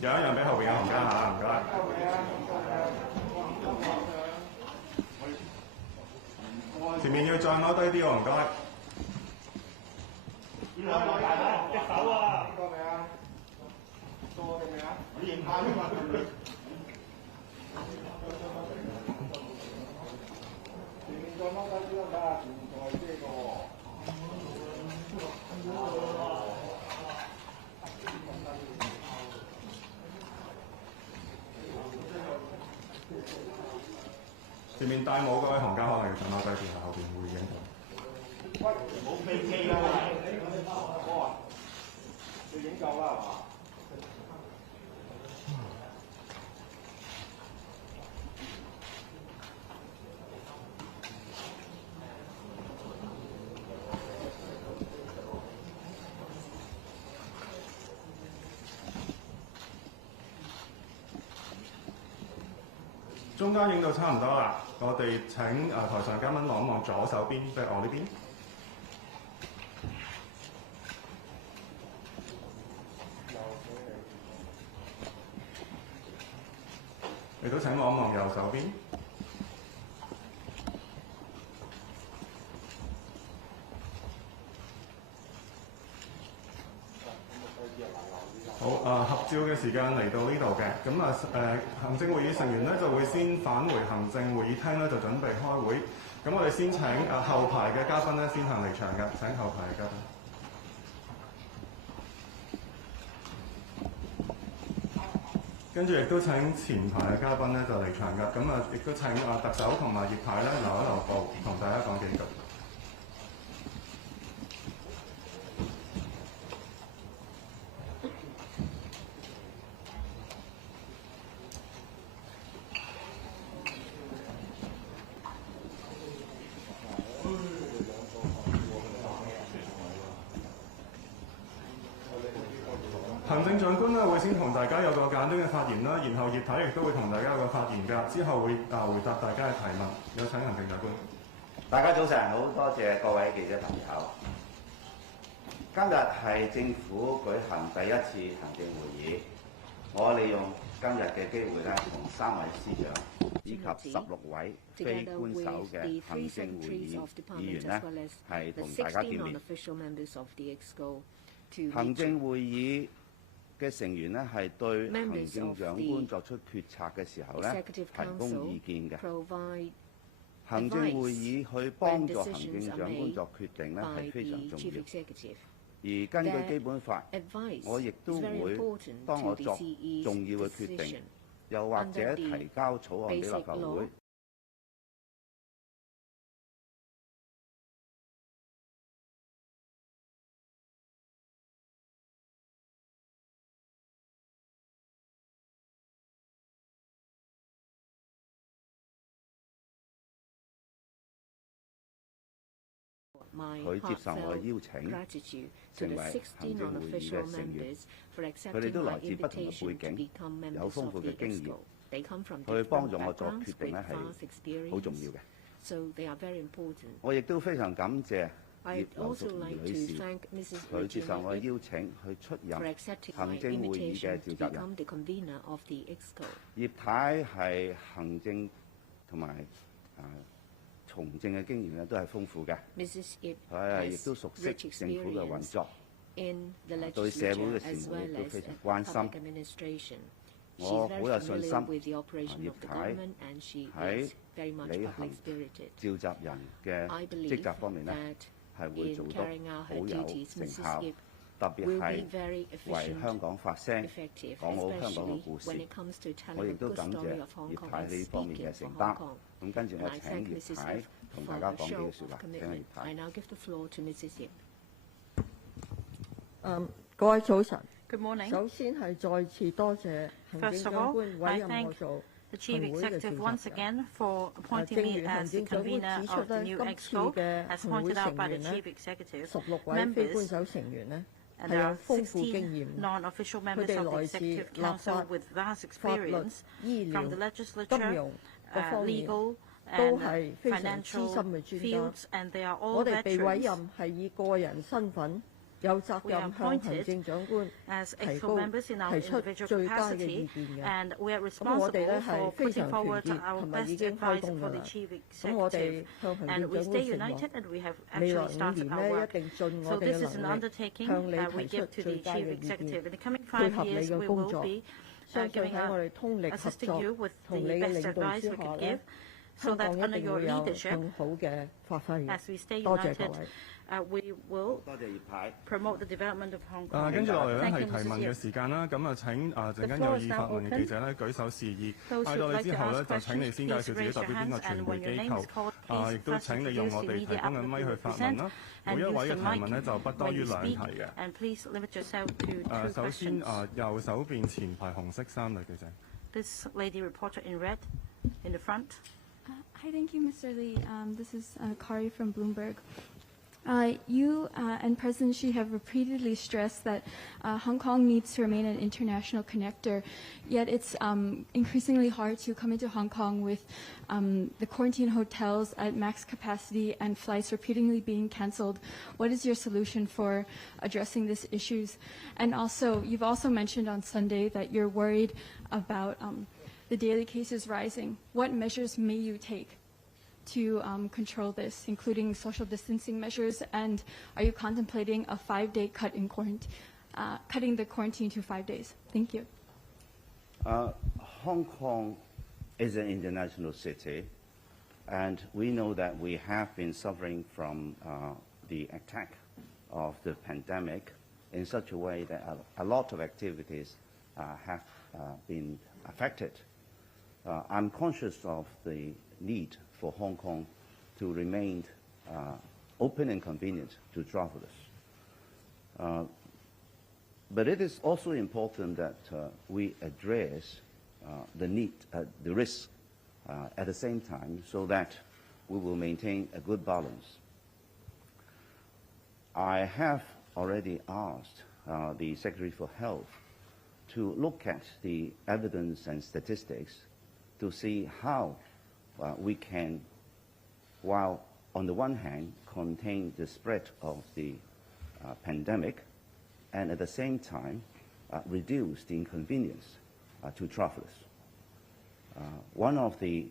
讓一讓俾後邊嘅行家嚇，唔該。前面要再踎低啲喎，唔該。隻手啊！過未啊？過定未啊？你認下先嘛？前面再踎低啲得㗎，前面仲係遮個喎。前面戴帽嗰位行家可能要等我低啲，後邊會影到。喂，冇飛機啊！哥啊，你影夠啦係嘛？中間影到差唔多啦，我哋請台上嘉賓望一望左手邊，即係我呢邊。亦都請望一望右手邊。好合照嘅時間嚟到呢度嘅，咁行政會議成員咧就會先返回行政會議廳咧，就準備開會。咁我哋先請後排嘅嘉賓咧先行離場嘅，請後排嘅嘉賓。跟住亦都請前排嘅嘉賓咧就離場嘅，咁亦都請特首同埋葉太咧留一留步，同大家講幾句。行政長官咧會先同大家有個簡單嘅發言啦，然後葉太亦都會同大家有個發言㗎，之後會回答大家嘅提問。有請行政長官。大家早晨，好多謝各位記者朋友。今日係政府舉行第一次行政會議，我利用今日嘅機會咧，同3位司長以及16位非官守嘅行政會議議員咧，係同大家見面。行政會議嘅成員咧係對行政長官作出決策嘅時候咧提供意見嘅。行政會議去幫助行政長官作決定咧係非常重要。而根據基本法，我亦都會當我作重要嘅決定，又或者提交草案俾立法會。佢接受我嘅邀請，成為行政會議嘅成員。佢哋都來自不同嘅背景，有豐富嘅經驗。佢幫助我作決定咧係好重要嘅。我亦都非常感謝葉劉淑儀女士，佢接受我嘅邀請去出任行政會議嘅召集人。葉太係行政同埋從政嘅經驗咧都係豐富嘅，佢亦都熟悉政府嘅運作，對社會嘅事務亦都非常關心。我好有信心，葉太喺履行召集人嘅職責方面咧係會做得好有成效，特別係為香港發聲，講好香港嘅故事。我亦都感謝葉太呢方面嘅承擔。咁跟住我請葉太同大家講幾句説話。請葉太。各位早晨。Good morning. 首先係再次多謝行政長官委任我做 the Chief Executive once again for appointing me as the convener of the new EXCO, as pointed out by the Chief Executive. 16位非官守成員呢係有豐富經驗，佢哋來自立法、法律、醫療、金融各方面都係非常資深嘅專家。我哋被委任係以個人身份，有責任向行政長官提出最佳嘅意見嘅。咁我哋咧係非常團結，同埋已經開工㗎啦。咁我哋向行政長官承諾，未來5年咧一定盡我哋嘅能力向你提出最佳嘅意見，配合你嘅工作。相信喺我哋通力合作同你嘅領導之下咧，香港一定會有更好嘅發揮。多謝各位。We will promote the development of Hong Kong. 跟住落嚟咧係提問嘅時間啦，咁請陣間有意發問嘅記者咧舉手示意，嗌到你之後咧就請你先介紹自己代表邊個傳媒機構，亦都請你用我哋提供嘅咪去發問啦。每一位嘅提問咧就不多於2題嘅。首先右手邊前排紅色衫嘅記者。This lady reporter in red in the front. Hi, thank you, Mr. Lee. This is Kari from Bloomberg. You and President Xi have repeatedly stressed that Hong Kong needs to remain an international connector, yet it's increasingly hard to come into Hong Kong with the quarantine hotels at max capacity and flights repeatedly being cancelled. What is your solution for addressing these issues? And also, you've also mentioned on Sunday that you're worried about the daily cases rising. What measures may you take to control this, including social distancing measures, and are you contemplating a 5-day cut in quarantine, cutting the quarantine to 5 days? Thank you. Hong Kong is an international city, and we know that we have been suffering from the attack of the pandemic in such a way that a lot of activities have been affected. I'm conscious of the need for Hong Kong to remain open and convenient to travelers. But it is also important that we address the risk at the same time so that we will maintain a good balance. I have already asked the Secretary for Health to look at the evidence and statistics to see how we can, while on the one hand contain the spread of the pandemic, and at the same time reduce the inconvenience to travelers. One of the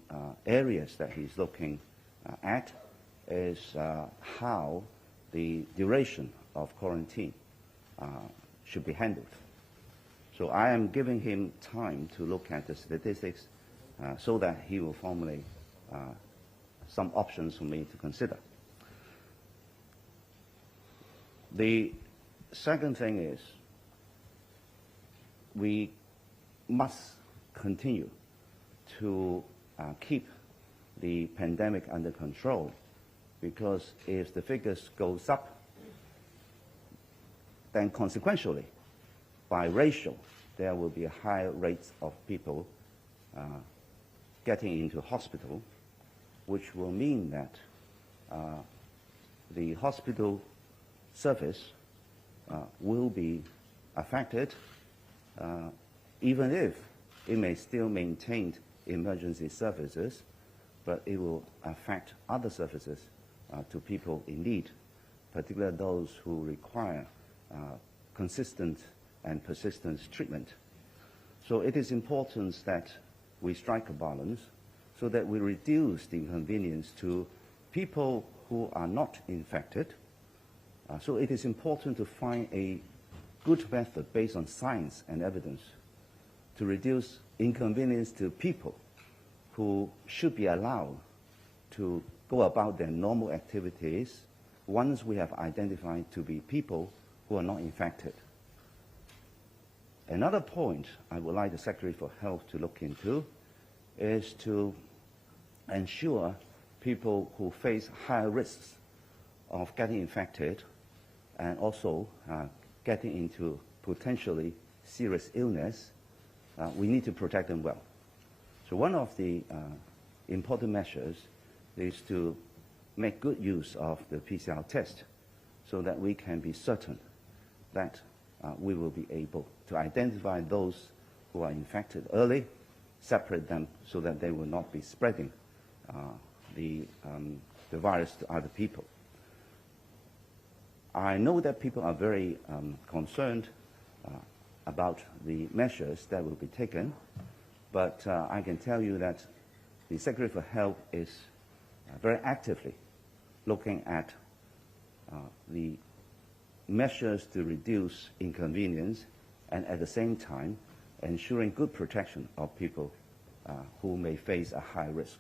areas that he's looking at is how the duration of quarantine should be handled. So I am giving him time to look at the statistics so that he will formulate some options for me to consider. The second thing is we must continue to keep the pandemic under control, because if the figures goes up, then consequentially, by ratio, there will be a higher rate of people getting into hospital, which will mean that the hospital service will be affected, even if it may still maintain emergency services, but it will affect other services to people in need, particularly those who require consistent and persistent treatment. So it is important that we strike a balance so that we reduce the inconvenience to people who are not infected. So it is important to find a good method based on science and evidence to reduce inconvenience to people who should be allowed to go about their normal activities once we have identified to be people who are not infected. Another point I would like the Secretary for Health to look into is to ensure people who face higher risks of getting infected and also getting into potentially serious illness, we need to protect them well. So one of the important measures is to make good use of the PCR test so that we can be certain that we will be able to identify those who are infected early, separate them so that they will not be spreading the virus to other people. I know that people are very concerned about the measures that will be taken, but I can tell you that the Secretary for Health is very actively looking at the measures to reduce inconvenience and at the same time ensuring good protection of people who may face a high risk.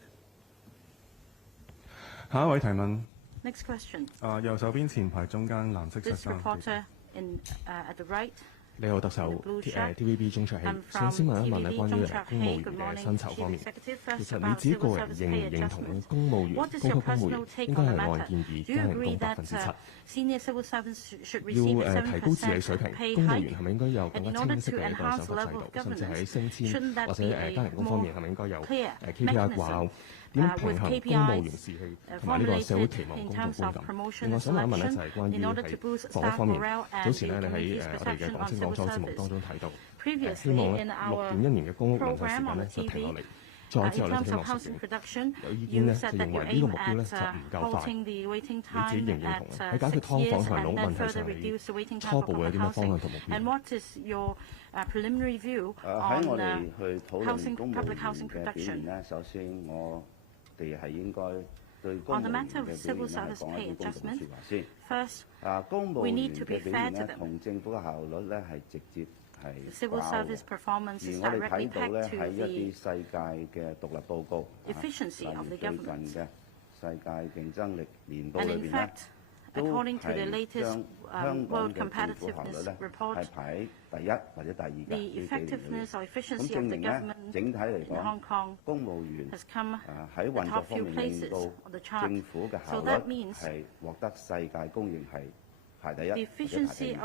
下一位提問。Next question. 右手邊前排中間藍色恤衫。At the right. 你好，特首，TVB 鐘卓熙，想先問一問咧，關於公務員嘅薪酬方面，其實你自己個人認唔認同公務員、高級公務員應該係按建議加人工7%？要提高治理水平，公務員係咪應該有更加清晰嘅一個審核制度，甚至喺升遷或者加人工方面係咪應該有KPI 掛鈎？點平衡公務員士氣同埋呢個社會期望公眾觀感？另外想問一問咧，就係關於喺房屋方面，早前咧你喺我哋嘅講清講楚節目當中提到，希望咧6.1年嘅公屋輪候時間咧就停落嚟，再之後咧就希望實現。有意見咧就認為呢個目標咧就唔夠快，你自己認唔認同咧？喺解決劏房同埋樓問題上，你初步有啲乜方向同目標？喺我哋去討論公務員嘅表現咧，首先我哋係應該對公務員嘅表現講一啲公道嘅説話先。公務員嘅表現咧，同政府嘅效率咧係直接係掛鈎嘅。而我哋睇到咧喺一啲世界嘅獨立報告，例如最近嘅世界競爭力年報裏邊咧，都係將香港嘅政府效率咧係排喺第一或者第二嘅呢幾年。咁證明咧，整體嚟講，公務員喺運作方面令到政府嘅效率係獲得世界公認係排第一或者排第二。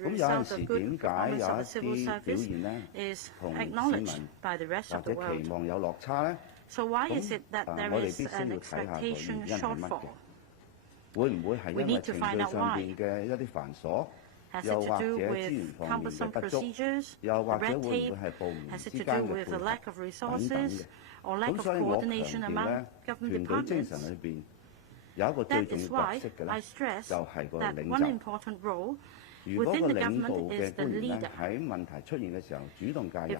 咁有陣時點解有一啲表現咧同市民或者期望有落差咧？咁我哋必須要睇下個原因係乜嘅。會唔會係因為程序上邊嘅一啲繁瑣，又或者資源方面嘅不足，又或者會唔會係部門之間嘅配合等等嘅？咁所以我強調咧，團隊精神裏邊有一個最重要角色嘅咧，就係個領袖。如果個領導嘅官員咧喺問題出現嘅時候主動介入，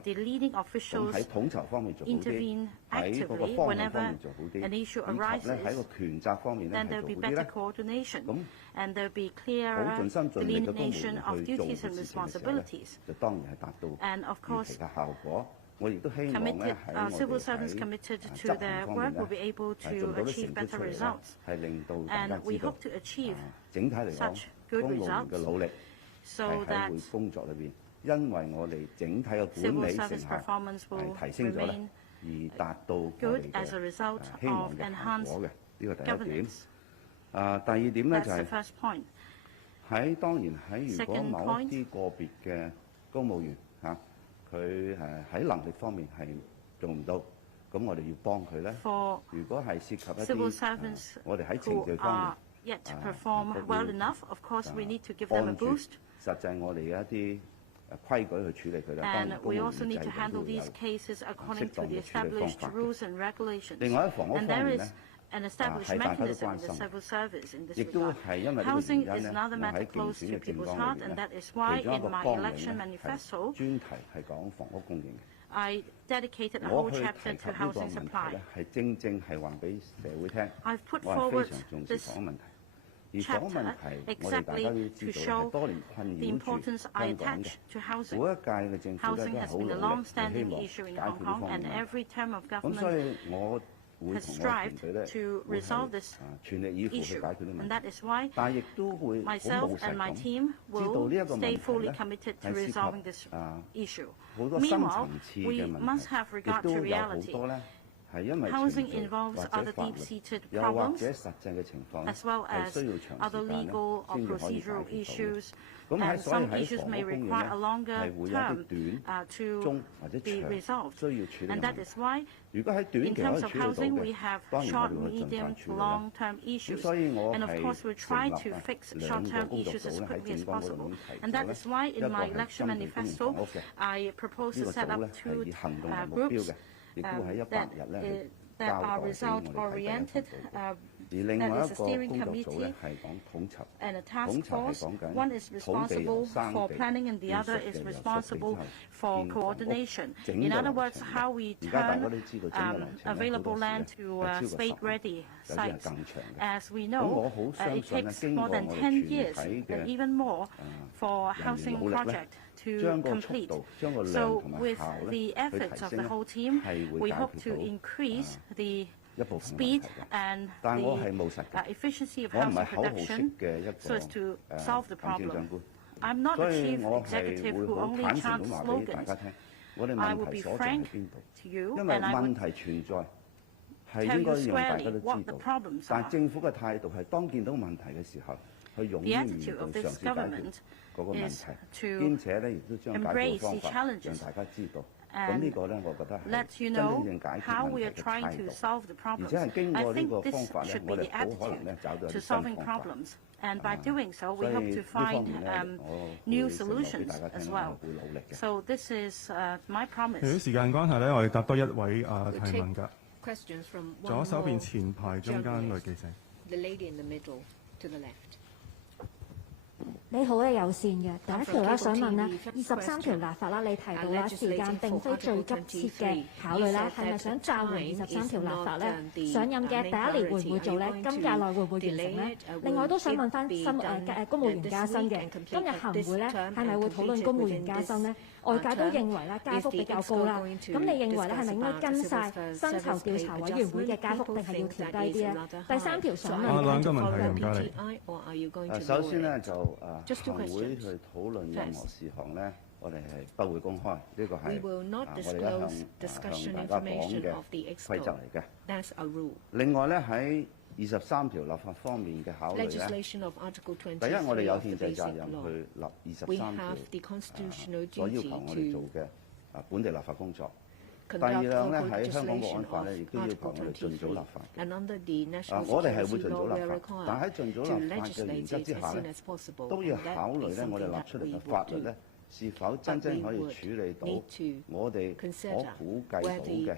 咁喺統籌方面做好啲，喺嗰個方向方面做好啲，以及咧喺個權責方面咧係做好啲咧，咁好盡心盡力嘅公務員去做事情嘅時候咧，就當然係達到預期嘅效果。我亦都希望咧喺我哋喺執行方面咧係做到啲成績出嚟咧，係令到大家知道整體嚟講公務員嘅努力。係喺會工作裏邊，因為我哋整體嘅管理成效係提升咗咧，而達到我哋嘅希望嘅效果嘅，呢個第一點。第二點咧就係喺當然喺如果某一啲個別嘅公務員佢喺能力方面係做唔到，咁我哋要幫佢咧。如果係涉及一啲我哋喺程序方面實際我哋嘅一啲規矩去處理佢啦，當然公務員制度都會有適當嘅處理方法。另外喺房屋方面咧，係大家都關心，亦都係因為呢個原因咧，我喺競選嘅政綱裏邊咧，其中一個綱領咧係專題係講房屋供應嘅。我去提及呢個問題咧，係正正係話俾社會聽，我係非常重視房屋問題。而房屋問題，我哋大家都知道係多年困擾住香港嘅。每一屆嘅政府咧都係好努力，希望解決呢方面問題。咁所以我會同我團隊咧會係全力以赴去解決呢個問題，但係亦都會好務實咁知道呢一個問題咧係涉及好多深層次嘅問題，亦都有好多咧。係因為程序或者法律，又或者實際嘅情況係需要長時間咧先至可以解決到。咁所以喺房屋供應咧係會有啲短、中或者長需要處理嘅問題。如果喺短期可以處理到嘅，當然我哋會盡快處理啦。咁所以我係成立兩個工作組咧喺政綱嗰度提咗咧，一個係針對公營房屋嘅，呢個組咧係以行動為目標嘅。亦都喺100日咧 that are result-oriented. That is a steering committee and a task force. One is responsible for planning and the other is responsible for coordination. In other words, how we turn available land to spade-ready sites. As we know, it takes more than 10 years and even more for housing project to complete. So with the efforts of the whole team, we hope to increase the speed and the efficiency of housing production so as to solve the problem. I'm not a chief executive who only chants slogans. I will be frank to you and I will tell you squarely what the problems are. The attitude of this government is to embrace the challenges and let you know how we are trying to solve the problems. I think this should be the attitude to solving problems. And by doing so, we hope to find new solutions as well. So this is my promise. 由於時間關係咧，我哋答多一位提問㗎。左手邊前排中間女記者。The lady in the middle, to the left. 你好咧，有線嘅第一條啦，想問啦，23條立法啦，你提到啦，時間並非最急切嘅考慮啦，係咪想暫緩23條立法咧？上任嘅第一年會唔會做咧？今屆內會唔會完成咧？另外都想問翻公務員加薪嘅，今日行會咧係咪會討論公務員加薪咧？外界都認為咧加幅比較高啦，咁你認為咧係咪應該跟晒薪酬調查委員會嘅加幅，定係要調低啲咧？第三條想問兩個問題唔該你。首先咧就行會去討論任何事項咧，我哋係不會公開，呢個係我哋一向大家講嘅規則嚟嘅。另外咧喺23條立法方面嘅考慮咧，第一我哋有憲制責任去立23條所要求我哋做嘅本地立法工作。第二樣咧喺香港國安法咧，亦都要求我哋盡早立法。我哋係會盡早立法，但喺盡早立法嘅原則之下咧，都要考慮咧我哋立出嚟嘅法律咧，是否真正可以處理到我哋所估計到嘅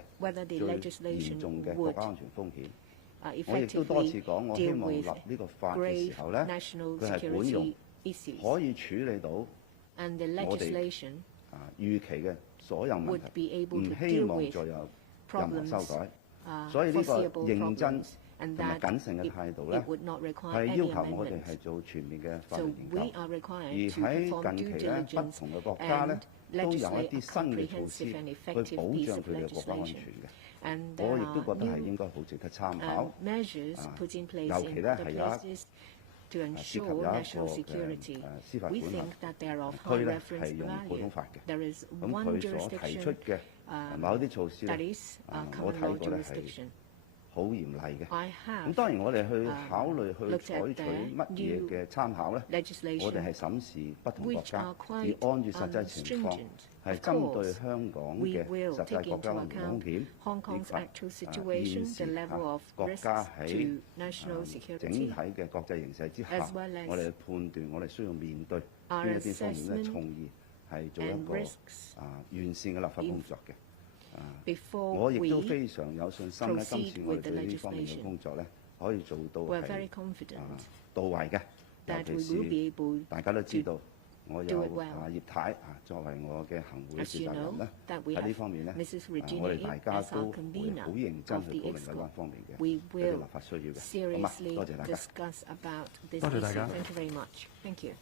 最嚴重嘅國家安全風險。我亦都多次講，我希望立呢個法嘅時候咧，佢係管用，可以處理到我哋預期嘅所有問題，唔希望再有任何修改。所以呢個認真同埋謹慎嘅態度咧，係要求我哋係做全面嘅法律研究。而喺近期咧，不同嘅國家咧都有一啲新嘅措施去保障佢哋嘅國家安全嘅。我亦都覺得係應該好值得參考。尤其咧係涉及有一個司法管轄區咧係用普通法嘅，咁佢所提出嘅某啲措施咧，我睇過咧係好嚴厲嘅。咁當然我哋去考慮去採取乜嘢嘅參考咧，我哋係審視不同國家，而按住實際情況係針對香港嘅實際國家安全風險，以及現時國家喺整體嘅國際形勢之下，我哋判斷我哋需要面對邊一啲方面咧，從而係做一個完善嘅立法工作嘅。我亦都非常有信心咧，今次我哋對呢方面嘅工作咧，可以做到係到位嘅。尤其是大家都知道，我有葉太作為我嘅行會嘅負責人咧，喺呢方面咧，我哋大家都會好認真去討論有關方面嘅一啲立法需要嘅。好嘛，多謝大家。多謝大家。Thank you very much. Thank you.